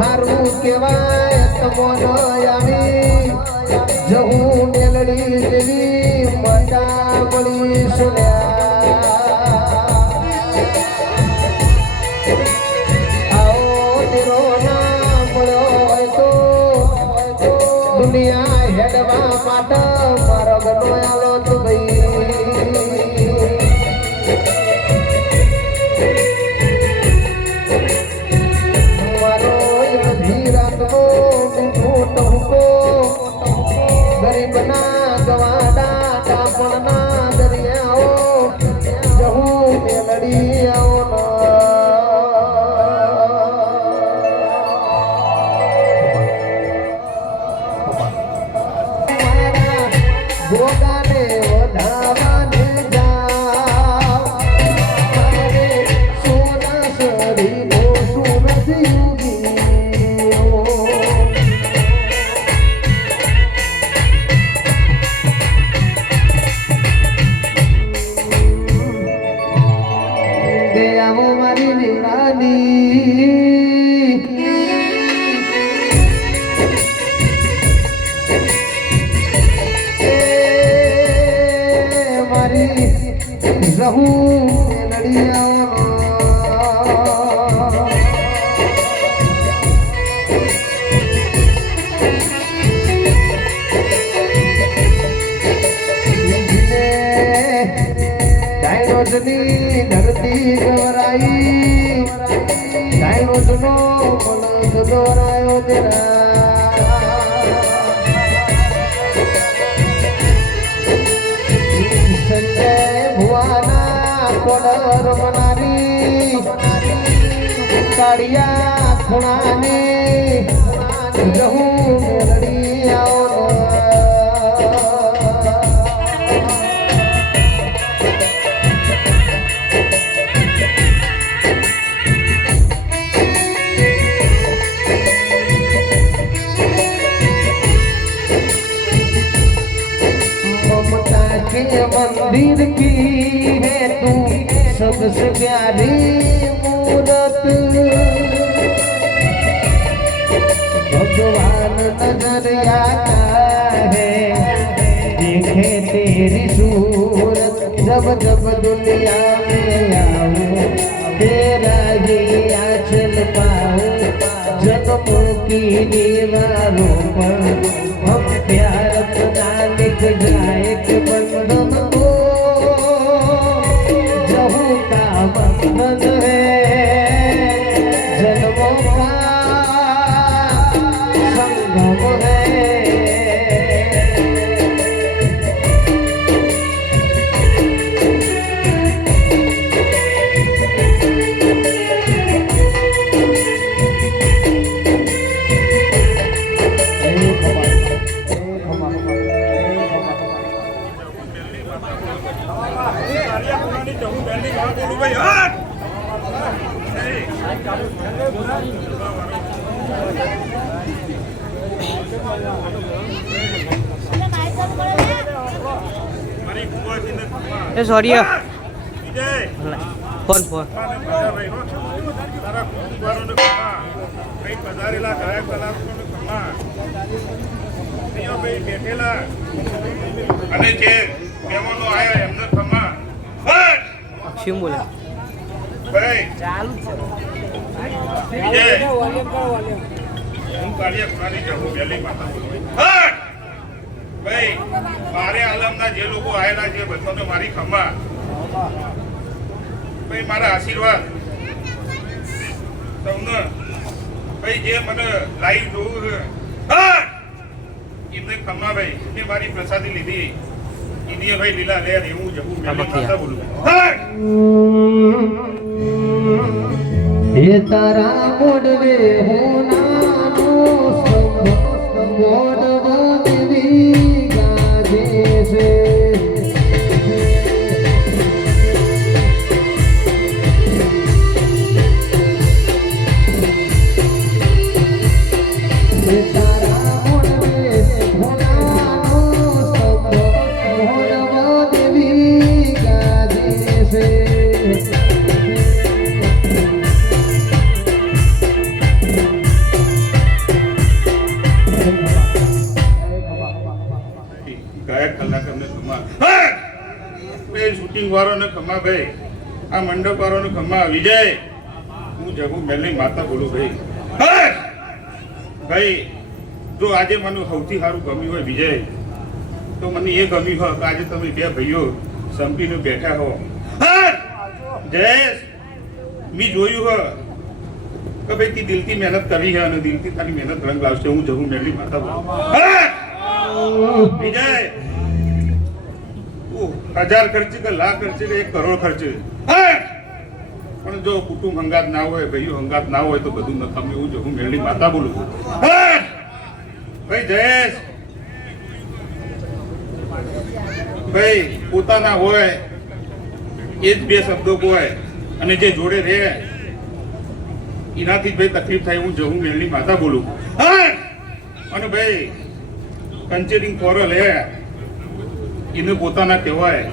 હારું કેવાય તમોનો આવી જહું મેલડી દેવી માતા બળી સુન્યા આવો તેરો નામ મળ્યો હોય તો દુનિયા હેડવા માટે મારો ગનો આલો તો ભાઈ धरती गवराई गायनो जुनो मन दोरायो तेरा संजय भुवाना कोडर मनारी काड़िया खुणाने रहूं मेलड़ी आओ मंदिर की है तू सबसे प्यारी मूरत भगवान नजर आता है देखे तेरी सूरत जब जब दुनिया में आऊं तेरा ही आंचल पाऊं जन्मों की दीवारों पर हम प्यार अपना लिख जाए कि बंधन को जहू का बंधन है जन्मों का संगम है sorry ya phone શું બોલે ભાઈ ચાલુ છે વિજય હું કાર્ય પુરાની જવું વેલી માતા બોલું ભાઈ મારે આલમના જે લોકો આયેલા છે બધાને મારી ખમ્મા ભાઈ મારા આશીર્વાદ સૌને ભાઈ જે મને લાઈવ જોવું છે એમને ખમ્મા ભાઈ એ મારી પ્રસાદી લીધી ઇન્ડિયા ભાઈ લીલા લે એવું જવું વેલી માતા બોલું હે તારા મોડવે હોનાનો મોડવા દેવી ગાજે છે હે તારા મોડવે હોનાનો મોડવા દેવી ગાજે છે ગાયક કલાકારને ખમ્મા બે શૂટિંગ વાળોને ખમ્મા ભાઈ આ મંડપ વાળોને ખમ્મા વિજય હું જગુ મેલની માતા બોલું ભાઈ ભાઈ જો આજે મને સૌથી સારું ગમ્યું હોય વિજય તો મને એ ગમ્યું હોય કે આજે તમે બે ભાઈઓ સંપીને બેઠા હો જયેશ મેં જોયું હોય કે ભાઈ તી દિલથી મહેનત કરી છે અને દિલથી તારી મહેનત રંગ લાવશે હું જગુ મેલની માતા બોલું વિજય 1000 ખર્ચે કે લાખ ખર્ચે કે 1 કરોડ ખર્ચે પણ જો કુટુંબ હંગાત ના હોય ભાઈઓ હંગાત ના હોય તો બધું નકામી હું જો હું મેળની માતા બોલું ભાઈ જયેશ ભાઈ પોતાના હોય એ જ બે શબ્દો હોય અને જે જોડે રહે એનાથી જ ભાઈ તકલીફ થાય હું જવું મેળની માતા બોલું અને ભાઈ કંચેરિંગ ફોરો લે એને પોતાના કહેવાય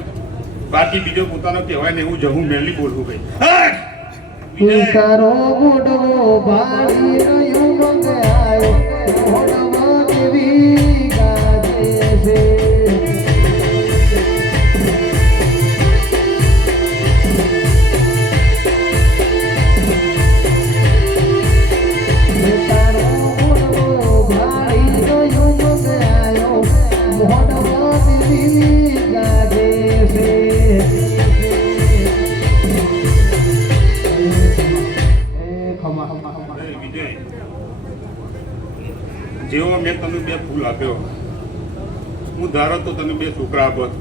બાકી બીજો પોતાનો કહેવાય ને એવું જવું મેળની બોલવું ભાઈ તારો મોડવો ભાડી રહ્યો મંગાયો મોડવા દેવી ગાજે છે તારો મોડવો ભાડી રહ્યો મંગાયો મોડવા દેવી ગાજે છે વિજય જેવો મેં તમને બે ફૂલ આપ્યો હું ધારો તો તને બે છોકરા આપત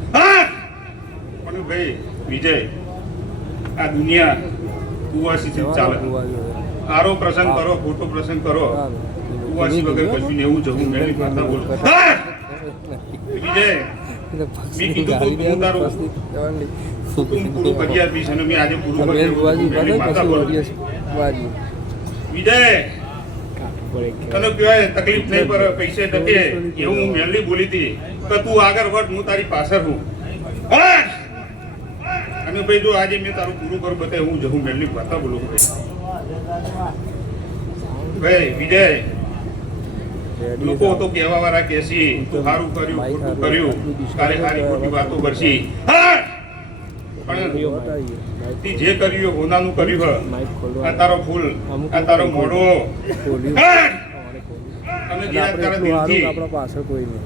પણ ભાઈ વિજય આ દુનિયા કુવાસી થી ચાલે આરો પ્રસંગ કરો ખોટો પ્રસંગ કરો કુવાસી વગર કશું ને એવું જવું મેળી માતા બોલ વિજય મેં કીધું તો હું તારું કુટુંબ પૂરું કરી આપીશ અને મેં આજે પૂરું કરી માતા બોલ વિજય તને કહેવાય તકલીફ નહીં પર પૈસે ટકે એવું હું મેલની બોલી હતી કે તું આગળ વધ હું તારી પાછળ હું અને ભાઈ જો આજે મેં તારું પૂરું કરું બતાય હું જવું મેલની વાતા બોલું ભાઈ વિજય લોકો તો કહેવા વાળા કહેશી તું સારું કર્યું ખોટું કર્યું તારે સારી ખોટી વાતો કરશી પણ તી જે કર્યું હોનાનું કર્યું આ તારો ફૂલ આ તારો મોઢો અને જે તારા દિલથી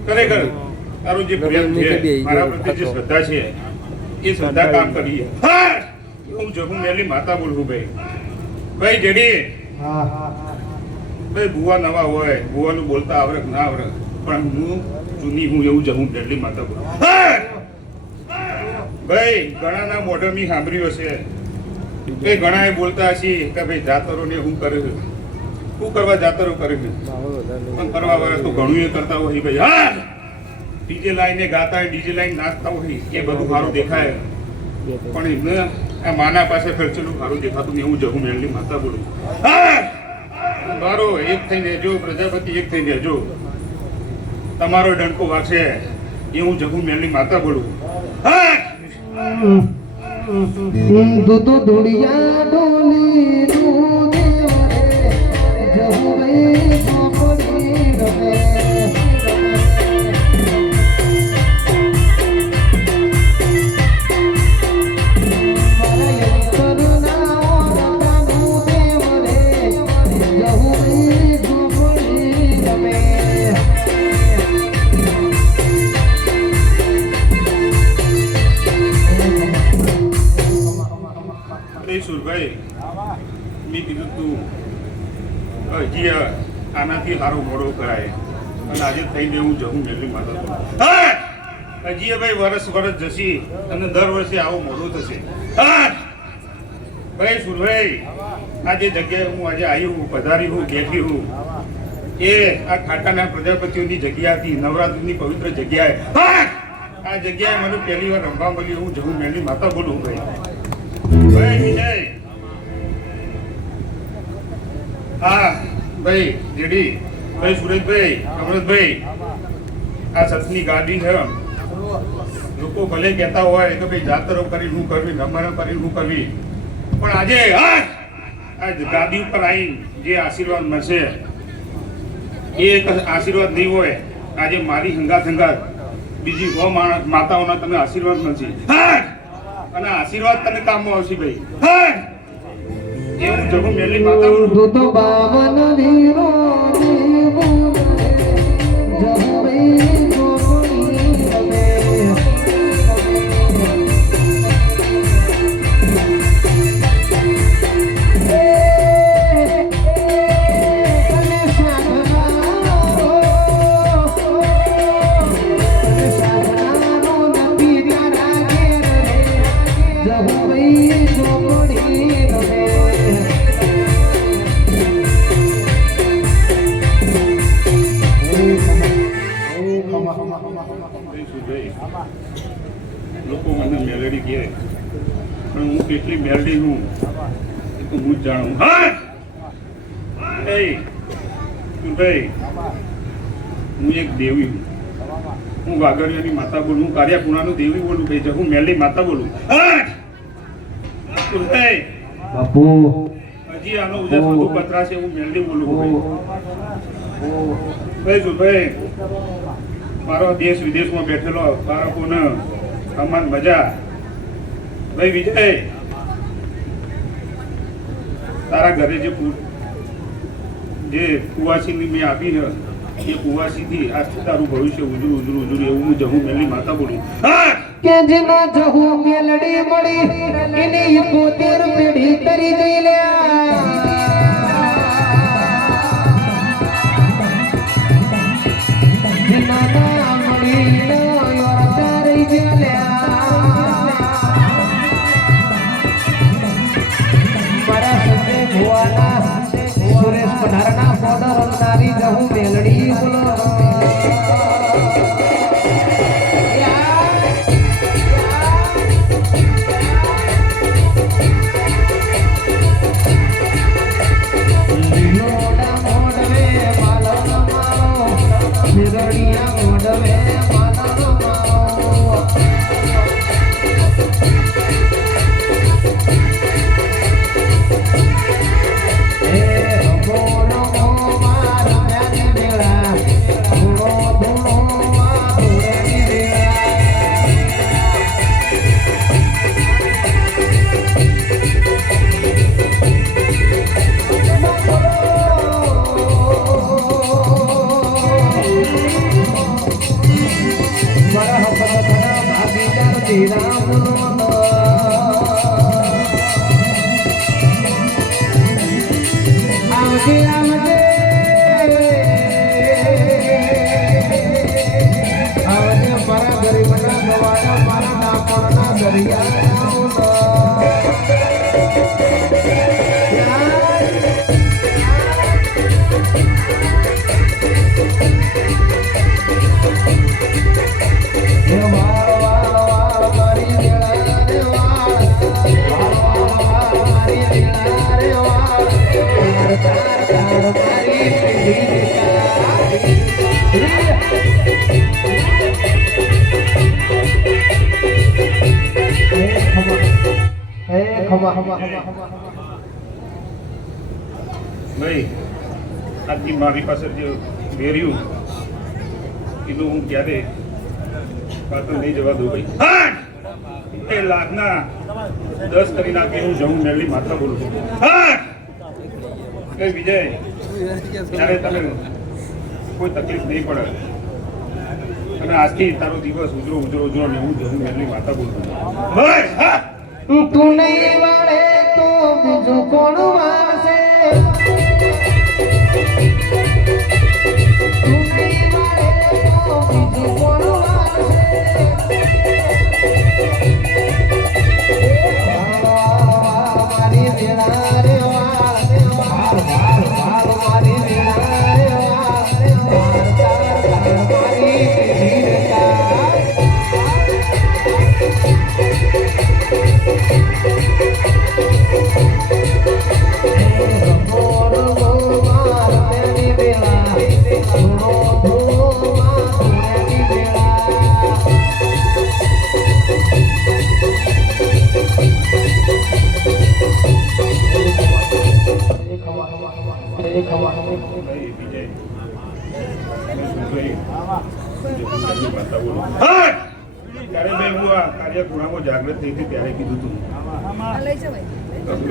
ખરેખર તારું જે પ્રેમ છે મારા પ્રત્યે જે શ્રદ્ધા છે એ શ્રદ્ધા કામ કરી હું જગુ મેલી માતા બોલું ભાઈ ભાઈ જેડી ભાઈ ભુવા નવા હોય ભુવાનું બોલતા આવડે ના આવડે પણ હું જૂની હું એવું જગુ મેલી માતા બોલું ભાઈ ઘણાના મોઢે મી સાંભળ્યું હશે કે ઘણા એ બોલતા હશે કે ભાઈ જાતરો ને હું કરે છે શું કરવા જાતરો કરે છે પણ કરવા વાળા તો ઘણું એ કરતા હોય ભાઈ હા ડીજે લાઈને ગાતા હોય ડીજે લાઈને નાચતા હોય એ બધું સારું દેખાય પણ એમને આ માના પાસે ખર્ચેલું સારું દેખાતું ને એવું જવું મેળની માતા બોલું મારો એક થઈને જો પ્રજાપતિ એક થઈને જો તમારો ડંકો વાગશે એ હું જવું મેળની માતા બોલું દૂધ દુડિયા ડોલી દૂધ જહુ ભાઈ ચોપડી રમે મારા સુરભાઈ મેં કીધું તું હજી આનાથી સારો મોડો કરાય અને આજે થઈને હું જવું મેલી માતા હજી ભાઈ વરસ જશે અને દર વર્ષે આવો મોડો થશે ભાઈ સુરભાઈ આ જે જગ્યાએ હું આજે આવી હું પધારી હું બેઠી હું એ આ ખાટાના પ્રજાપતિઓની જગ્યા હતી નવરાત્રિની પવિત્ર જગ્યાએ આ જગ્યાએ મને પહેલી વાર રમવા મળ્યું હું જવું મેલી માતા બોલું ભાઈ વિજય હા ભાઈ જેડી ભાઈ સુરેશભાઈ અમૃતભાઈ આ સતની ગાડી છે લોકો ભલે કહેતા હોય કે ભાઈ જાતરો કરી હું કરવી રમણ કરી હું કરવી પણ આજે આ ગાદી ઉપર આવી જે આશીર્વાદ મળશે એ એક આશીર્વાદ નહીં હોય આજે મારી હંગાત બીજી હો માતાઓના તમે આશીર્વાદ મળશે અને આશીર્વાદ તને કામમાં આવશે ભાઈ એવું જગુ મેલી માતાઓ દૂધ બાવન વીરો લોકો મને મેલેડી કહે પણ હું કેટલી મેલડી હું એ તો હું જ જાણું ભાઈ હું એક દેવી હું વાઘરિયાની માતા બોલું હું કારિયાપુરાનું દેવી બોલું ભાઈ હું મેલડી માતા બોલું બાપુ હજી આનો ઉજા વધુ પતરા છે હું મેલડી બોલું ભાઈ ભાઈ મારો દેશ વિદેશમાં બેઠેલો બાળકોને અમાર મજા ભાઈ વિજય તારા ઘરે જે કુવાસીની મેં આપી છે એ કુવાસીથી આજથી તારું ભવિષ્ય ઉજળું એવું હું જહું મેલી માતા બોલું કે જેનો જહુ મેલડી મળી એની 71 પેઢી કરી ગઈ લ્યા સુરેશ પધારના બોર્ડર રમનારી જહુ મેલડી બોલો ભાઈ આજની મારી પાસે જે વેર્યું કીધું હું ક્યારે પાછળ નહીં જવા દઉં ભાઈ એ લાખના 10 કરી નાખી હું જવું મેળવી માતા બોલું છું વિજય ત્યારે તમે કોઈ તકલીફ નહીં પડે અને આજથી તારો દિવસ ઉજળો ને હું જવું મેળવી માતા બોલું તું નહીં વાળે તો કોણ વાળશે તું નહીં વાળે તો બીજું કોણ વાળશે મારી વેળા રે વાળ મારી વેળા રે વાળ મારી ત્યારે મેં હું આ કાર્ય ગુનામાં જાગૃત થઈ હતી ત્યારે કીધું હતું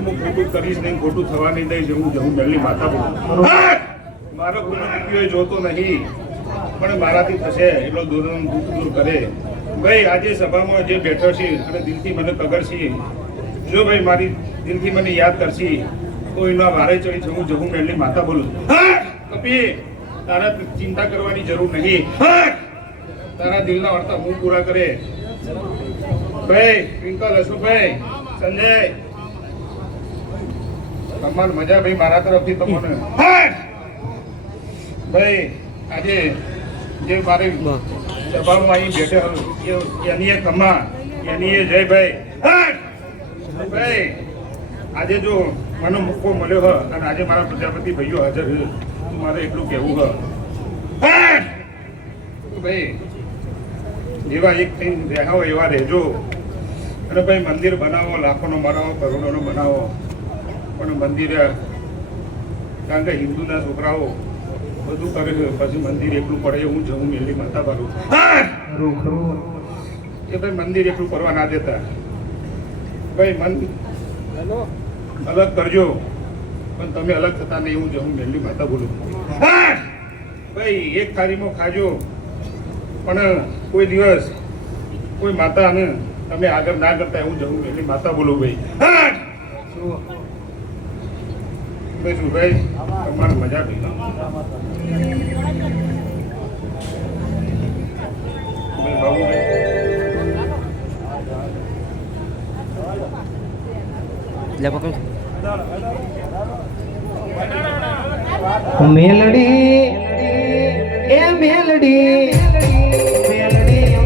હું ખોટું કરીશ નહીં ખોટું થવા નહીં દઈશ હું જવું જલ્દી માતા બોલું મારો ગુનો દીકરીઓ જોતો નહીં પણ મારાથી થશે એટલો દૂરનું દુઃખ દૂર કરે ભાઈ આજે સભામાં જે બેઠો છે અને દિલથી મને કગર છે જો ભાઈ મારી દિલથી મને યાદ કરશે તો એના વારે ચડી છે હું જવું એટલી માતા બોલું કપી તારા ચિંતા કરવાની જરૂર નહીં તારા દિલના વાર્તા હું પૂરા કરે ભાઈ ટ્વિંકલ અશોકભાઈ સંજય તમારી મજા ભાઈ મારા તરફથી તમને ભાઈ આજે જે મારી સભામાં અહીં બેઠે એની એ કમા એની એ જય ભાઈ ભાઈ આજે જો મને મોકો મળ્યો હ અને આજે મારા પ્રજાપતિ ભાઈઓ હાજર છે તો મારે એટલું કહેવું હ ભાઈ જેવા એક થઈને રહ્યા હોય એવા રહેજો અને ભાઈ મંદિર બનાવો લાખોનો બનાવો કરોડોનો બનાવો પણ મંદિર કારણ કે હિન્દુના છોકરાઓ બધું કરે છે પછી મંદિર એકલું પડે હું જવું મેલી માતા ભરું એ ભાઈ મંદિર એકલું કરવા ના દેતા ભાઈ મન અલગ કરજો પણ તમે અલગ થતા નહીં હું જવું મેલી માતા બોલું ભાઈ એક થાળીમાં ખાજો પણ કોઈ દિવસ કોઈ માતાને તમે આગળ ના કરતા હું જવું એટલે માતા બોલું ભાઈ શું ભાઈ તમારે મજા ભાઈ મેલડી એ મેલડી